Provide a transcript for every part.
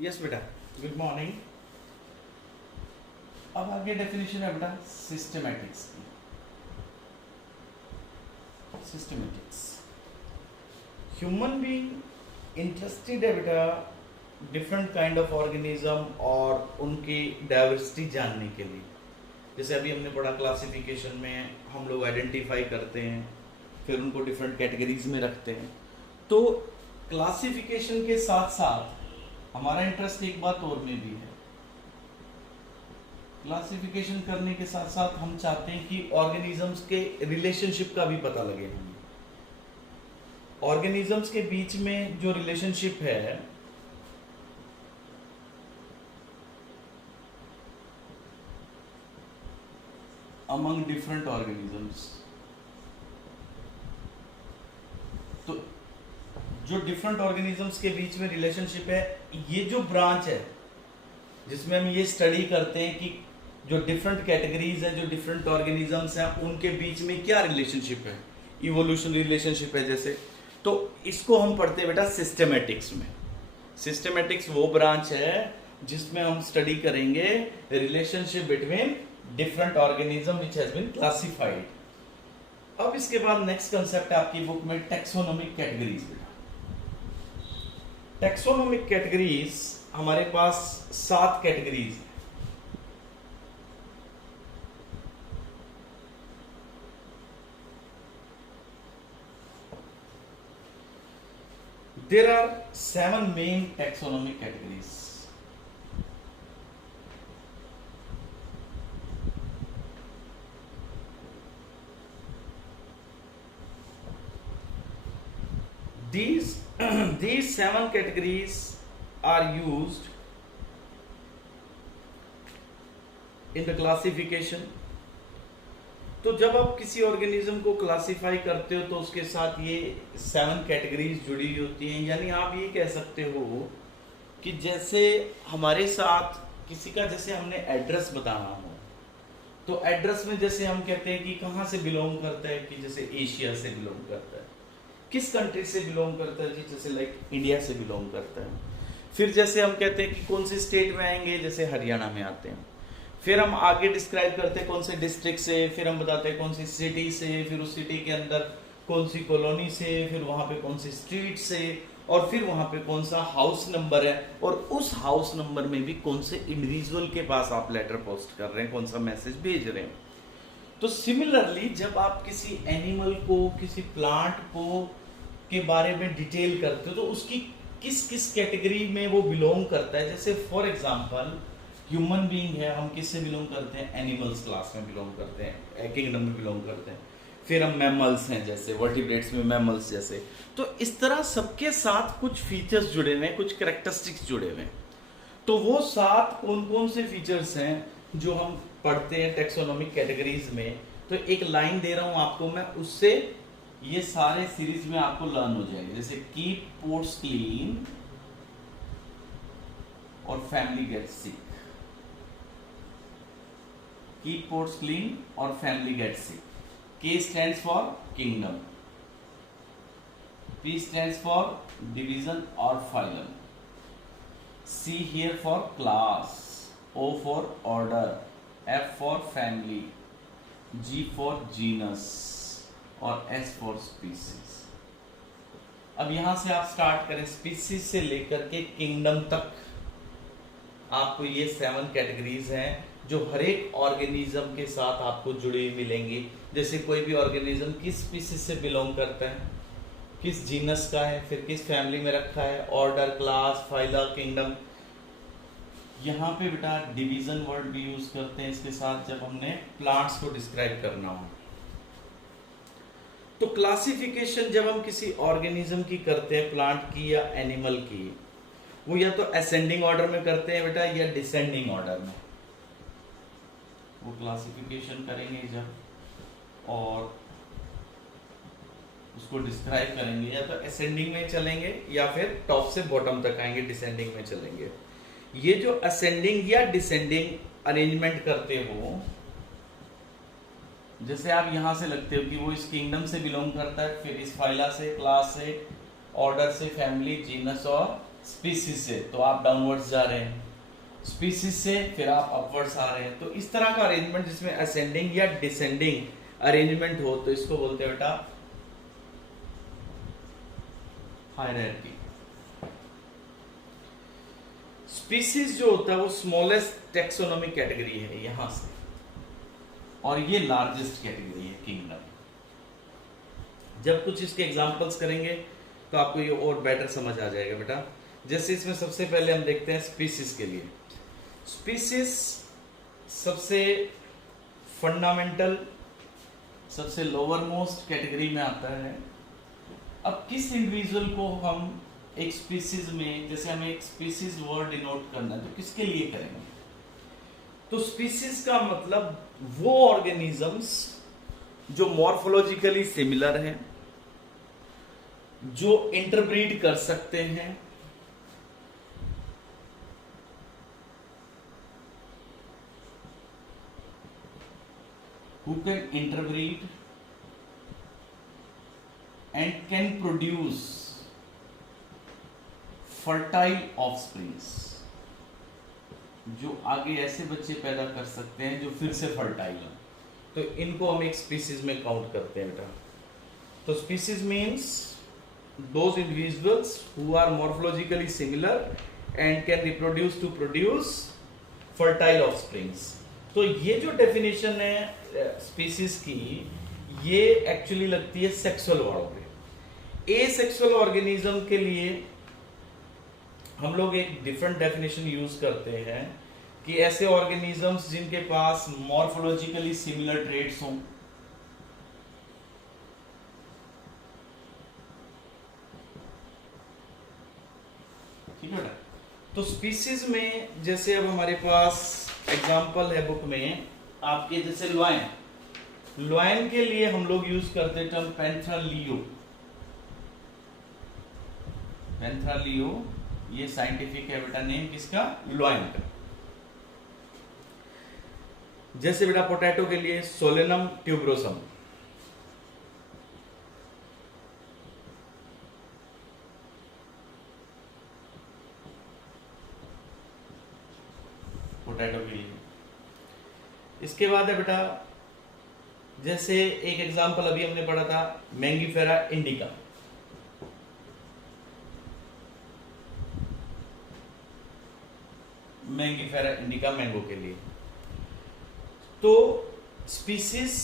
Yes बेटा, good morning. अब आगे डेफिनेशन है बेटा सिस्टमैटिक्स की। सिस्टमैटिक्स, ह्यूमन बीइंग इंटरेस्टेड है बेटा डिफरेंट काइंड ऑफ ऑर्गेनिज्म और उनकी डाइवर्सिटी जानने के लिए। जैसे अभी हमने पढ़ा क्लासिफिकेशन में हम लोग आइडेंटिफाई करते हैं, फिर उनको डिफरेंट कैटेगरीज में रखते हैं। तो क्लासिफिकेशन के साथ साथ हमारा इंटरेस्ट एक बात और में भी है। क्लासिफिकेशन करने के साथ साथ हम चाहते हैं कि ऑर्गेनिजम्स के रिलेशनशिप का भी पता लगे हमें। ऑर्गेनिजम्स के बीच में जो रिलेशनशिप है अमंग डिफरेंट ऑर्गेनिजम्स, तो जो डिफरेंट ऑर्गेनिजम्स के बीच में रिलेशनशिप है, ये जो ब्रांच है जिसमें हम ये स्टडी करते हैं कि जो डिफरेंट कैटेगरीज हैं, जो डिफरेंट ऑर्गेनिजम्स हैं, उनके बीच में क्या रिलेशनशिप है, इवोल्यूशन रिलेशनशिप है जैसे, तो इसको हम पढ़ते हैं बेटा सिस्टमैटिक्स में। सिस्टमैटिक्स वो ब्रांच है जिसमें हम स्टडी करेंगे relationship between different organism which has been classified. अब इसके बाद नेक्स्ट कंसेप्ट है आपकी बुक में टैक्सोनॉमिक कैटेगरीज। टैक्सोनॉमिक कैटेगरीज हमारे पास 7 कैटेगरीज है। There are 7 main taxonomic categories. These these 7 categories are used in the classification. तो जब आप किसी ऑर्गेनिज्म को क्लासिफाई करते हो तो उसके साथ ये 7 कैटेगरीज जुड़ी होती हैं। यानी आप ये कह सकते हो कि जैसे हमारे साथ किसी का, जैसे हमने एड्रेस बताना हो तो एड्रेस में जैसे हम कहते हैं कि कहाँ से बिलोंग करता है, कि जैसे एशिया से बिलोंग करता है, किस कंट्री से बिलोंग करता है, जैसे लाइक इंडिया से बिलोंग करता है। फिर जैसे हम कहते हैं कि कौन से स्टेट में आएंगे, जैसे हरियाणा में आते हैं। फिर हम आगे डिस्क्राइब करते हैं कौन से डिस्ट्रिक्ट से, फिर हम बताते हैं कौन सी सिटी से, फिर उस सिटी के अंदर कौन सी कॉलोनी से, फिर वहां पे कौन सी स्ट्रीट से, और फिर वहां पे कौन सा हाउस नंबर है, और उस हाउस नंबर में भी कौन से इंडिविजुअल के पास आप लेटर पोस्ट कर रहे हैं, कौन सा मैसेज भेज रहे हैं। तो सिमिलरली जब आप किसी एनिमल को, किसी प्लांट को के बारे में डिटेल करते हो तो उसकी किस किस कैटेगरी में वो बिलोंग करता है। जैसे फॉर एग्जांपल ह्यूमन बीइंग है, हम किससे बिलोंग करते हैं, एनिमल्स क्लास में बिलोंग करते हैं, किंगडम में बिलोंग करते हैं। फिर हम मैमल्स हैं, जैसे वर्टिब्रेट्स में मैमल्स जैसे। तो इस तरह सबके साथ कुछ फीचर्स जुड़े हुए हैं, कुछ कैरेक्टरिस्टिक्स जुड़े हुए हैं। तो वो 7 कौन कौन से फीचर्स हैं जो हम पढ़ते हैं टैक्सोनॉमिक कैटेगरीज में। तो एक लाइन दे रहा हूं आपको मैं, उससे ये सारे सीरीज में आपको लर्न हो जाएगा। जैसे keep pots clean or family gets sick. Keep pots clean or family gets sick. K stands for kingdom, P stands for division or phylum, C here for class, O for order, F for family, G for genus और S for species। अब यहां से आप start करें, species से लेकर के kingdom तक आपको ये 7 कैटेगरीज हैं जो हर एक ऑर्गेनिज्म के साथ आपको जुड़ी हुई मिलेंगी। जैसे कोई भी ऑर्गेनिज्म किस स्पीसीज से बिलोंग करता है, किस जीनस का है, फिर किस फैमिली में रखा है, ऑर्डर, क्लास, फाइला, किंगडम। यहाँ पे बेटा डिवीजन वर्ड भी यूज करते हैं इसके साथ जब हमने प्लांट्स को डिस्क्राइब करना हो। तो क्लासिफिकेशन जब हम किसी ऑर्गेनिज्म की करते हैं, प्लांट की या एनिमल की, वो या तो असेंडिंग ऑर्डर में करते हैं बेटा या डिसेंडिंग ऑर्डर में। वो क्लासिफिकेशन करेंगे जब और उसको डिस्क्राइब करेंगे, या तो असेंडिंग में चलेंगे या फिर टॉप से बॉटम तक आएंगे, डिसेंडिंग में चलेंगे। ये जो असेंडिंग या डिसेंडिंग अरेंजमेंट करते हो, जैसे आप यहां से लगते हो कि वो इस किंगडम से बिलोंग करता है, फिर इस फाइला से, क्लास से, ऑर्डर से, फैमिली, जीनस और स्पीसीज से तो आप डाउनवर्ड्स जा रहे हैं, स्पीसीज से फिर आप अपवर्ड्स आ रहे हैं। तो इस तरह का अरेंजमेंट जिसमें असेंडिंग या डिसेंडिंग अरेंजमेंट हो तो इसको बोलते हैं बेटा हायरार्की। स्पीसीज जो होता है वो स्मॉलेस्ट टेक्सोनोमिक कैटेगरी है यहां से, और ये लार्जेस्ट कैटेगरी है किंगडम। जब कुछ इसके एग्जांपल्स करेंगे तो आपको ये और बेटर समझ आ जाएगा बेटा। जैसे इसमें सबसे पहले हम देखते हैं स्पीसीज के लिए। स्पीसीज सबसे फंडामेंटल, सबसे लोअर मोस्ट कैटेगरी में आता है। अब किस इंडिविजुअल को हम एक स्पीसीज में, जैसे हमें एक स्पीसीज वर्ड डिनोट करना है तो किसके लिए करेंगे? तो स्पीसीज का मतलब वो ऑर्गेनिजम्स जो मॉर्फोलॉजिकली सिमिलर हैं, जो इंटरब्रीड कर सकते हैं, who can interbreed and can produce fertile offsprings, जो आगे ऐसे बच्चे पैदा कर सकते हैं जो फिर से फर्टाइल हैं, तो इनको हम एक स्पीसीज में काउंट करते हैं बेटा। तो species means those individuals who are morphologically similar and can reproduce to produce fertile offsprings. तो ये जो डेफिनेशन है स्पीसीज की, ये एक्चुअली लगती है सेक्सुअल वालों पे। ए सेक्सुअल ऑर्गेनिज्म के लिए हम लोग एक डिफरेंट डेफिनेशन यूज करते हैं कि ऐसे ऑर्गेनिजम्स जिनके पास मॉर्फोलॉजिकली सिमिलर ट्रेट्स हों, ठीक है। तो स्पीसीज में जैसे अब हमारे पास एग्जांपल है बुक में आपके, जैसे लॉयन, लॉयन के लिए हम लोग यूज करते टर्म पैंथ्रालियो। पैंथ्रालियो ये साइंटिफिक है बेटा नेम किसका? लॉयन का। जैसे बेटा पोटैटो के लिए सोलेनम ट्यूबरोसम, पोटैटो के लिए। इसके बाद है बेटा, जैसे एक एग्जांपल अभी हमने पढ़ा था Mangifera indica, Mangifera indica mango के लिए। तो स्पीसीज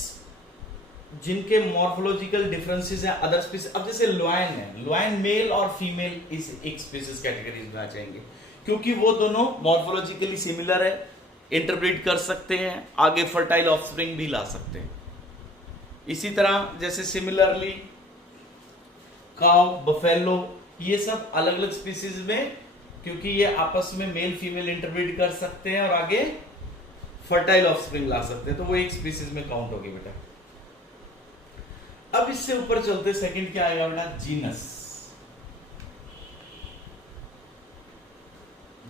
जिनके मॉर्फोलॉजिकल डिफरेंसेस हैं अदर स्पीसीज, अब जैसे लॉयन है, लॉयन मेल और फीमेल इस एक स्पीसीज कैटेगरीज में आ जाएंगे, क्योंकि वो दोनों मॉर्फोलॉजिकली सिमिलर है, इंटरप्रेट कर सकते हैं, आगे फर्टाइल ऑफस्प्रिंग भी ला सकते हैं। इसी तरह जैसे सिमिलरली काउ, बफेलो, ये सब अलग अलग स्पीसीज में, क्योंकि ये आपस में मेल फीमेल इंटरब्रीड कर सकते हैं और आगे फर्टाइल ऑफस्प्रिंग ला सकते हैं, तो वो एक स्पीसीज में काउंट होगी बेटा। अब इससे ऊपर चलते, सेकंड क्या आएगा बेटा? Genus.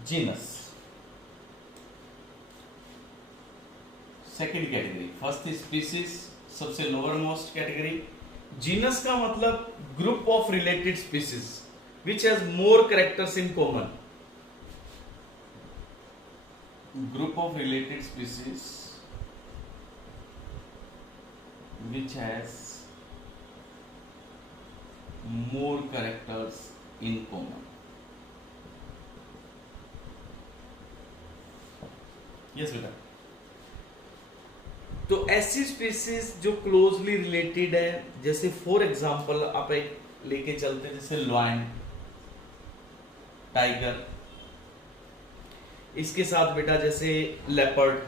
Genus second category, first species सबसे लोअर मोस्ट कैटेगरी। जीनस का मतलब group of related species which has more characters in common. Group of related species which has more characters in common. Yes बेटा। तो ऐसी species जो closely related है, जैसे for example आप एक लेके चलते हैं, जैसे लॉयन, टाइगर, इसके साथ बेटा जैसे लेपर्ड,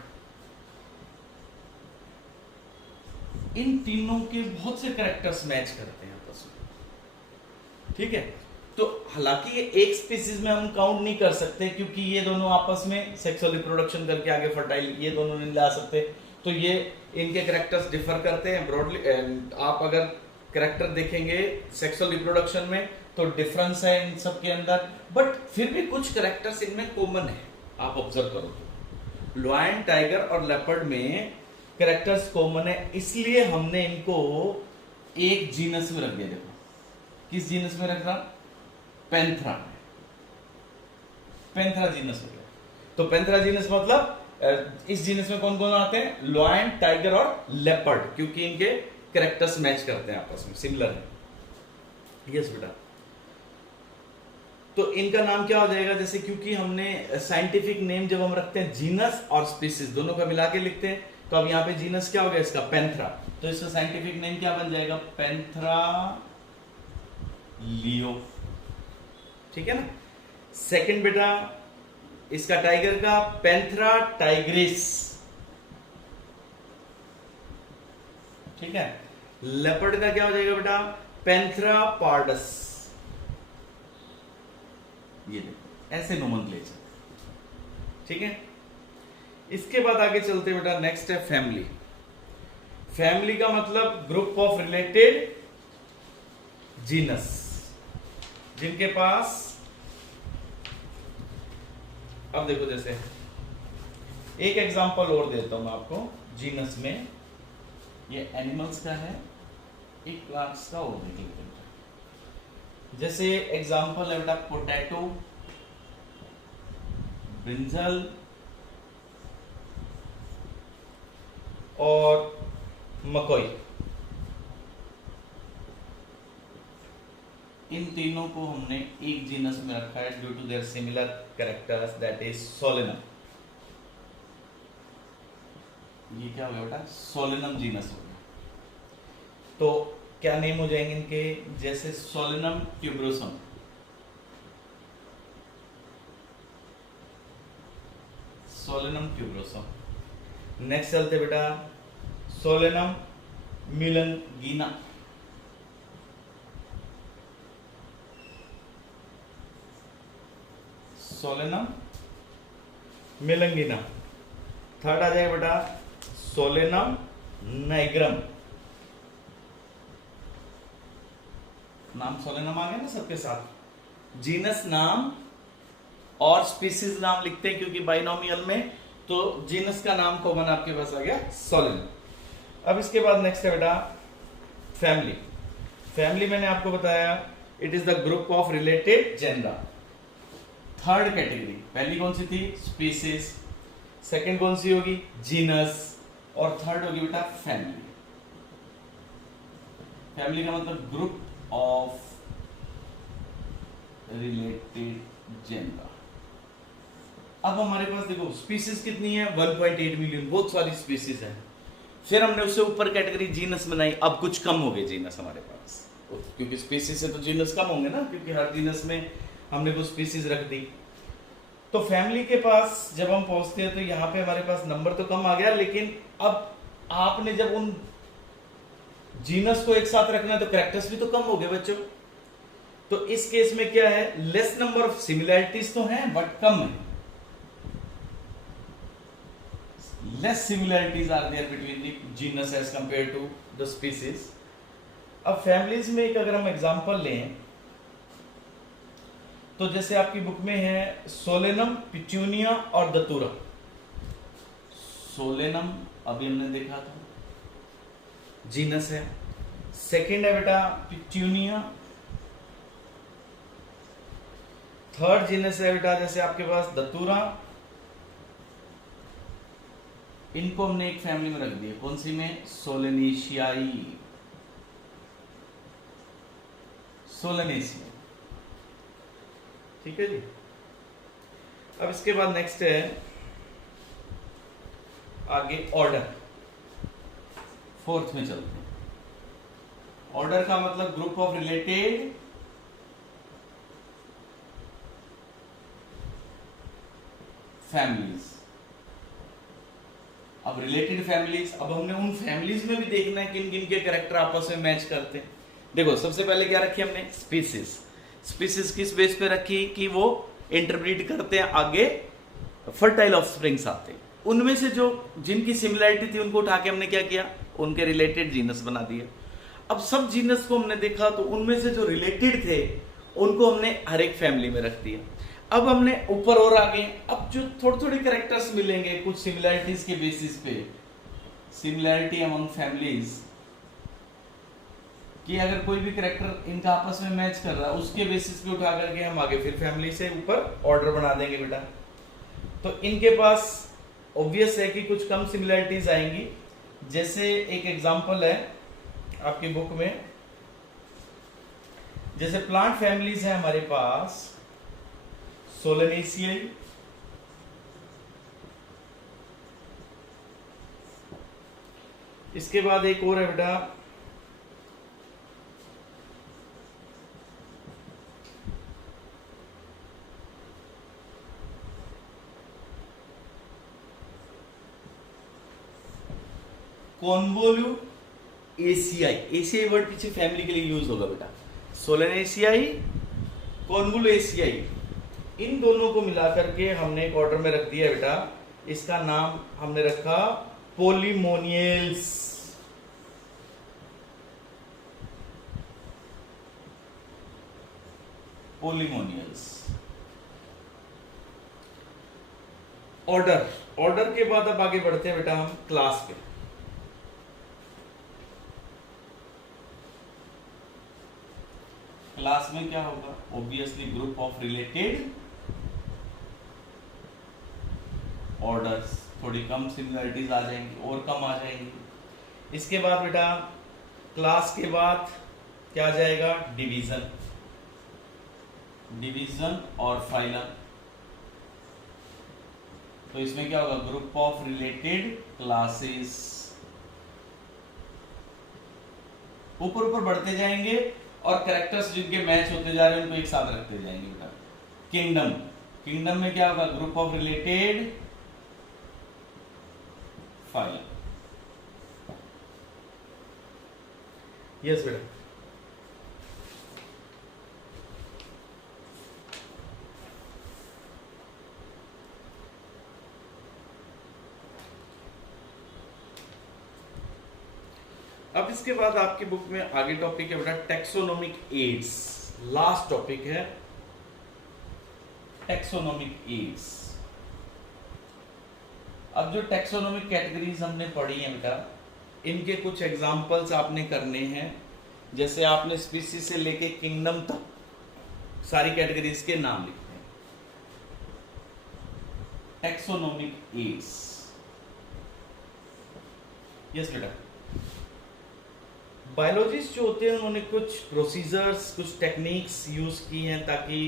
इन तीनों के बहुत से कैरेक्टर्स मैच करते हैं आपस में, ठीक है। तो हालांकि ये एक स्पीसीज में हम काउंट नहीं कर सकते, क्योंकि ये दोनों आपस में सेक्सुअल रिप्रोडक्शन करके आगे फर्टाइल ये दोनों नहीं ला सकते, तो ये इनके कैरेक्टर्स डिफर करते हैं ब्रॉडली। आप अगर कैरेक्टर देखेंगे सेक्सुअल रिप्रोडक्शन में तो डिफरेंस है इन सब के अंदर, बट फिर भी कुछ कैरेक्टर्स इनमें कॉमन है, आप ऑब्जर्व करो। लॉयन, टाइगर और लेपर्ड में कैरेक्टर्स कॉमन है, इसलिए हमने इनको एक जीनस में रख दिया। देखो किस जीनस में रख रहा? पैंथरा में। पैंथरा जीनस हो गया। तो पैंथरा जीनस मतलब इस जीनस में कौन कौन आते हैं? लॉयन, टाइगर और लेपर्ड, क्योंकि इनके कैरेक्टर्स मैच करते हैं, आपस में सिमिलर है। यस बेटा। तो इनका नाम क्या हो जाएगा? जैसे क्योंकि हमने साइंटिफिक नेम जब हम रखते हैं जीनस और स्पीसीज दोनों का मिला के लिखते हैं, तो अब यहाँ पे जीनस क्या हो गया इसका? पैंथरा। तो इसका साइंटिफिक नेम क्या बन जाएगा? पैंथरा लियो। ठीक है ना। सेकंड बेटा इसका टाइगर का पैंथरा टाइग्रिस। ठीक है। लेपर्ड का क्या हो जाएगा बेटा? Panthera pardus. ये देखो ऐसे नोमेनक्लेचर। ठीक है। इसके बाद आगे चलते बेटा, नेक्स्ट है फैमिली। फैमिली का मतलब ग्रुप ऑफ रिलेटेड जीनस, जिनके पास, अब देखो जैसे एक एग्जांपल और देता हूं मैं आपको जीनस में। ये एनिमल्स का है, एक प्लांट्स का और देख लेते हैं। जैसे एग्जांपल है बेटा पोटैटो, ब्रिंजल और मकोई। इन तीनों को हमने एक जीनस में रखा है due to their similar characters, that is Solanum. ये क्या हो गया बेटा? सोलेनम जीनस हो गया। तो क्या नेम हो जाएंगे इनके? जैसे Solanum tuberosum, Solanum tuberosum. Next चलते बेटा सोलेनम मिलंगीना, सोलेनम मिलंगीना। थर्ड आ जाएगा बेटा सोलेनम नाइग्रम। नाम सोलेनम आ गया ना सबके साथ। जीनस नाम और स्पीसीज नाम लिखते हैं क्योंकि बाइनोमियल में, तो जीनस का नाम कॉमन आपके पास आ गया सोलेनम। अब इसके बाद नेक्स्ट है बेटा फैमिली। फैमिली मैंने आपको बताया it is the group of related genera. Third category, पहली कौन सी थी? स्पीसीज। सेकंड कौन सी होगी? जीनस। और थर्ड होगी बेटा फैमिली। फैमिली का मतलब ग्रुप ऑफ रिलेटेड जेनरा। अब हमारे पास देखो स्पीसीज कितनी है? 1.8 मिलियन, बहुत सारी स्पीसीज है। फिर हमने उससे ऊपर कैटेगरी जीनस बनाई, अब कुछ कम हो गए जीनस हमारे पास, क्योंकि स्पीसीज से तो जीनस कम होंगे ना, क्योंकि हर जीनस में हमने कुछ स्पीसीज रख दी। तो फैमिली के पास जब हम पहुंचते हैं तो यहाँ पे हमारे पास नंबर तो कम आ गया, लेकिन अब आपने जब उन जीनस को एक साथ रखना है तो कैरेक्टर्स भी तो कम हो गए बच्चों। तो इस केस में क्या है? लेस नंबर ऑफ सिमिलैरिटीज तो हैं बट कम है। Less similarities are there between the genus as compare to the species. अब फैमिलीज में एक अगर हम एग्जांपल लें तो जैसे आपकी बुक में है सोलेनम, पिट्यूनिया और दतूरा। सोलेनम अभी हमने देखा था, जीनस है। सेकंड है बेटा पिट्यूनिया। थर्ड जीनस है बेटा जैसे आपके पास दतूरा। इनको हमने एक फैमिली में रख दिया, कौन सी में? सोलेनेशियाई, सोलेनेशिया। ठीक है जी। अब इसके बाद नेक्स्ट है आगे ऑर्डर। फोर्थ में चलते हैं। ऑर्डर का मतलब ग्रुप ऑफ रिलेटेड फैमिलीज। अब रिलेटेड फैमिलीज, अब हमने उन फैमिलीज में भी देखना है किन किन के कैरेक्टर आपस में मैच करते हैं। देखो सबसे पहले क्या रखी हमने? स्पीसीज। स्पीसीज किस बेस पे रखी? कि वो इंटरब्रीड करते हैं, आगे फर्टाइल ऑफस्प्रिंग्स आते हैं। उनमें से जो जिनकी सिमिलैरिटी थी उनको उठा के हमने क्या किया? उनके रिलेटेड जीनस बना दिया। अब सब जीनस को हमने देखा तो उनमें से जो रिलेटेड थे उनको हमने हर एक फैमिली में रख दिया। अब हमने ऊपर और आगे, अब जो थोड़े थोड़े कैरेक्टर्स मिलेंगे कुछ सिमिलैरिटीज के बेसिस पे, सिमिलैरिटी अमंग फैमिलीज, कि अगर कोई भी करेक्टर इनका आपस में मैच कर रहा है उसके बेसिस पे उठा करके हम आगे फिर फैमिली से ऊपर ऑर्डर बना देंगे बेटा। तो इनके पास ऑब्वियस है कि कुछ कम सिमिलरिटीज आएंगी। जैसे एक एग्जांपल है आपकी बुक में, जैसे प्लांट फैमिलीज है हमारे पास सोलेनेसियाई, इसके बाद एक और है बेटा कॉन्वोल्यू एशियाई। एशियाई वर्ड किसी फैमिली के लिए यूज होगा बेटा, सोलेनेसियाई, कॉन्वोल्यू एशियाई, इन दोनों को मिलाकर के हमने एक ऑर्डर में रख दिया बेटा। इसका नाम हमने रखा पोलीमोनियल्स। पोलीमोनियल्स ऑर्डर के बाद अब आगे बढ़ते हैं बेटा हम क्लास पे। क्लास में क्या होगा, obviously group of related orders, थोड़ी कम सिमिलरिटीज आ जाएंगी और कम आ जाएंगी। इसके बाद बेटा क्लास के बाद क्या आ जाएगा, डिवीजन, डिवीजन और फाइलम। तो इसमें क्या होगा, ग्रुप ऑफ रिलेटेड क्लासेस। ऊपर ऊपर बढ़ते जाएंगे और कैरेक्टर्स जिनके मैच होते जा रहे हैं उनको एक साथ रखते जाएंगे बेटा। किंगडम, किंगडम में क्या होगा, group of related file. Yes बेटा। अब इसके बाद आपकी बुक में आगे टॉपिक है बेटा टैक्सोनॉमिक एड्स। लास्ट टॉपिक है टैक्सोनॉमिक एड्स। अब जो टैक्सोनॉमिक कैटेगरीज हमने पढ़ी हैं बेटा, इनके कुछ एग्जांपल्स आपने करने हैं। जैसे आपने स्पीसीज से लेके किंगडम तक सारी कैटेगरीज के नाम लिखते हैं। टैक्सोनॉमिक एड्स, यस बेटा। बायोलॉजिस्ट जो होते हैं उन्होंने कुछ प्रोसीजर्स, कुछ टेक्निक्स यूज की हैं ताकि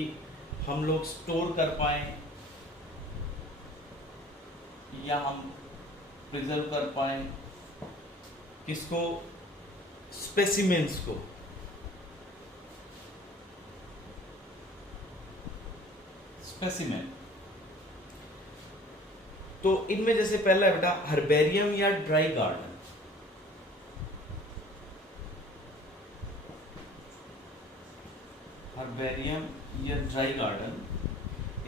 हम लोग स्टोर कर पाएं या हम प्रिजर्व कर पाएं किसको, स्पेसिमेंस को। स्पेसिमेन, तो इनमें जैसे पहला है बेटा हर्बेरियम या ड्राई गार्डन। हर्बेरियम या ड्राई गार्डन,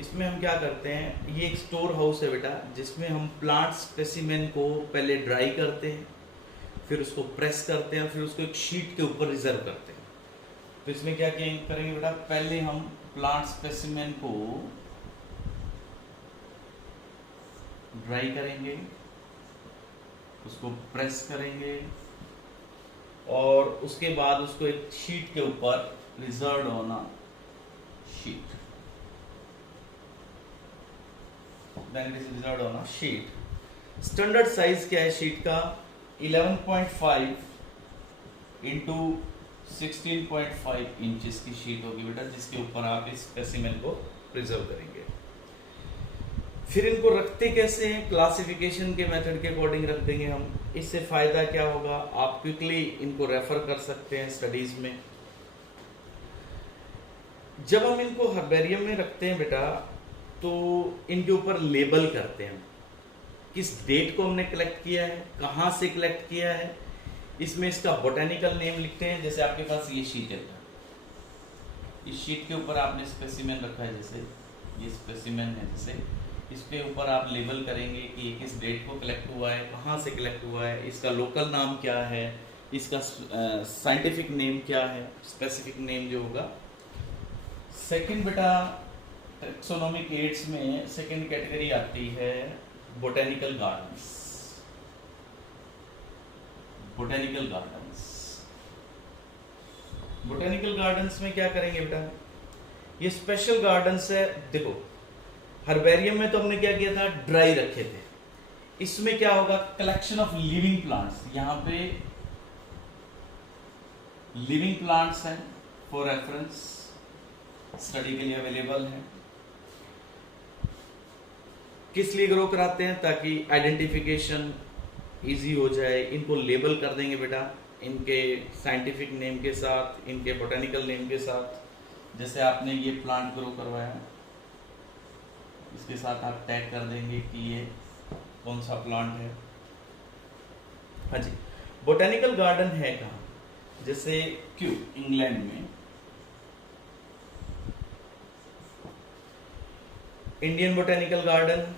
इसमें हम क्या करते हैं, ये एक स्टोर हाउस है बेटा जिसमें हम प्लांट स्पेसिमेन को पहले ड्राई करते हैं, फिर उसको प्रेस करते हैं, फिर उसको एक शीट के ऊपर रिजर्व करते हैं। तो इसमें क्या करेंगे बेटा, पहले हम प्लांट स्पेसिमेन को ड्राई करेंगे, उसको प्रेस करेंगे और उसके बाद उसको एक शीट के ऊपर reserve on a sheet, then it is reserved on a sheet। Standard size क्या है शीट का, 11.5 इंटू 16.5 इंचेस की शीट होगी बेटा, जिसके ऊपर आप इस स्पेसिमेन को प्रिजर्व करेंगे। फिर इनको रखते कैसे हैं, क्लासिफिकेशन के मेथड के अकॉर्डिंग रख देंगे हम। इससे फायदा क्या होगा, आप क्विकली इनको रेफर कर सकते हैं स्टडीज में। जब हम इनको हर्बेरियम में रखते हैं बेटा तो इनके ऊपर लेबल करते हैं, किस डेट को हमने कलेक्ट किया है, कहाँ से कलेक्ट किया है, इसमें इसका बोटेनिकल नेम लिखते हैं। जैसे आपके पास ये शीट है, इस शीट के ऊपर आपने स्पेसिमेन रखा है, जैसे ये स्पेसिमेन है, जैसे इसके ऊपर आप लेबल करेंगे कि ये किस डेट को कलेक्ट हुआ है, कहाँ से कलेक्ट हुआ है, इसका लोकल नाम क्या है, इसका साइंटिफिक नेम क्या है, स्पेसिफिक नेम जो होगा। सेकंड बेटा टैक्सोनॉमिक एड्स में सेकंड कैटेगरी आती है botanical gardens. Botanical gardens botanical gardens में क्या करेंगे बेटा, ये स्पेशल गार्डन्स है। देखो हर्बेरियम में तो हमने क्या किया था, ड्राई रखे थे। इसमें क्या होगा, कलेक्शन ऑफ लिविंग प्लांट्स, यहां पे लिविंग प्लांट्स हैं फॉर रेफरेंस, स्टडी के लिए अवेलेबल है। किस लिए ग्रो कराते हैं, ताकि आइडेंटिफिकेशन इजी हो जाए। इनको लेबल कर देंगे बेटा इनके साइंटिफिक नेम के साथ, इनके बोटेनिकल नेम के साथ। जैसे आपने ये प्लांट ग्रो करवाया, इसके साथ आप टैग कर देंगे कि ये कौन सा प्लांट है। हाँ जी, बोटेनिकल गार्डन है कहाँ, जैसे क्यू इंग्लैंड में, Indian botanical garden,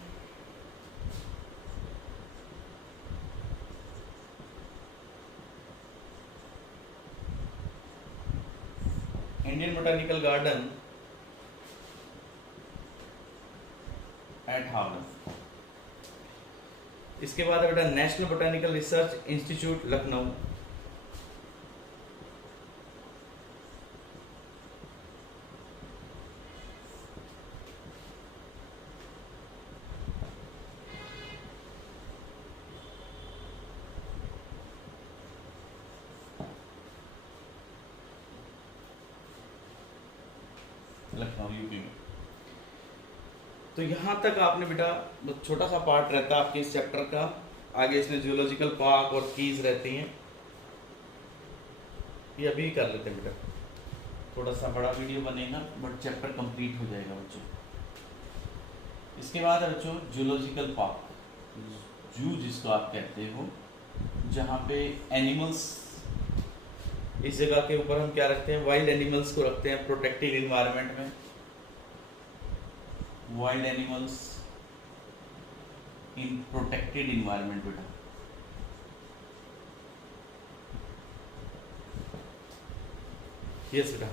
Indian botanical garden eight Howrah. इसके बाद बेटा national botanical research institute Lucknow, Lucknow UP में। तो यहां तक आपने बेटा छोटा सा पार्ट रहता है आपके इस चैप्टर का। आगे इसमें जियोलॉजिकल पार्क और कीज रहती हैं, ये अभी कर लेते हैं बेटा। थोड़ा सा बड़ा वीडियो बनेगा बट चैप्टर कंप्लीट हो जाएगा बच्चों। इसके बाद है बच्चों जियोलॉजिकल पार्क, जू जिसको आप कहते हो, जहाँ पे एनिमल्स, इस जगह के ऊपर हम क्या रखते हैं, वाइल्ड एनिमल्स को रखते हैं प्रोटेक्टेड इन्वायरमेंट में। Wild animals in protected environment बेटा। यस बेटा,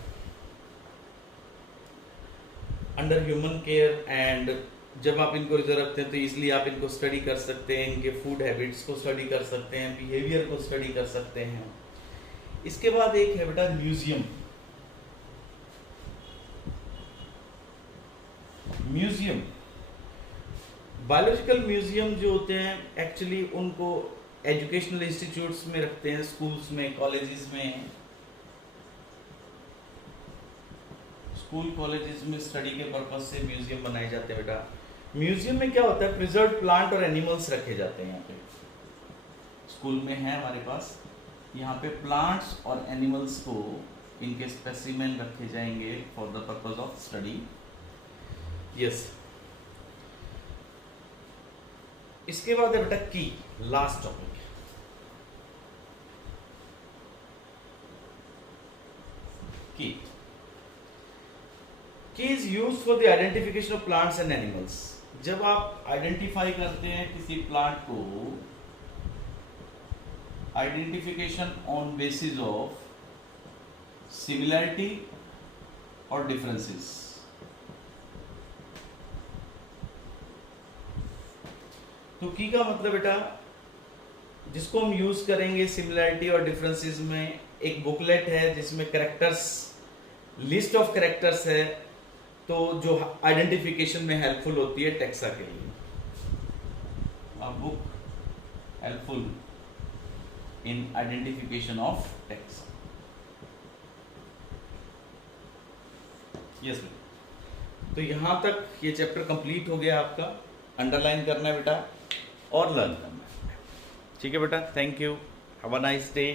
अंडर ह्यूमन केयर एंड जब आप इनको रिजर्व रखते हैं तो इसलिए आप इनको स्टडी कर सकते हैं, इनके फूड हैबिट्स को स्टडी कर सकते हैं, बिहेवियर को स्टडी कर सकते हैं। इसके बाद एक है बेटा म्यूजियम। म्यूजियम, बायोलॉजिकल म्यूजियम जो होते हैं एक्चुअली उनको एजुकेशनल इंस्टीट्यूट्स में रखते हैं, स्कूल्स में, कॉलेजेस में। स्कूल कॉलेजेस में स्टडी के पर्पज से म्यूजियम बनाए जाते हैं बेटा। म्यूजियम में क्या होता है, प्रिजर्व प्लांट और एनिमल्स रखे जाते हैं। यहाँ पे स्कूल में है हमारे पास, यहाँ पे प्लांट्स और एनिमल्स को, इनके स्पेसिमेन रखे जाएंगे for the purpose of study. Yes, इसके बाद है बेटा की, लास्ट टॉपिक, की is used for the identification of plants and animals. जब आप आइडेंटिफाई करते हैं किसी प्लांट को, identification on basis of similarity और डिफरेंसेस। तो की का मतलब बेटा जिसको हम यूज करेंगे सिमिलैरिटी और डिफरेंसेस में, एक बुकलेट है जिसमें कैरेक्टर्स, लिस्ट ऑफ कैरेक्टर्स है, तो जो आइडेंटिफिकेशन में हेल्पफुल होती है टेक्सा के लिए। Book helpful in identification of taxa. Yes, तो यहां तक ये चैप्टर कंप्लीट हो गया आपका। अंडरलाइन करना है बेटा और लर्न करना है। ठीक है बेटा, thank you, have a nice day.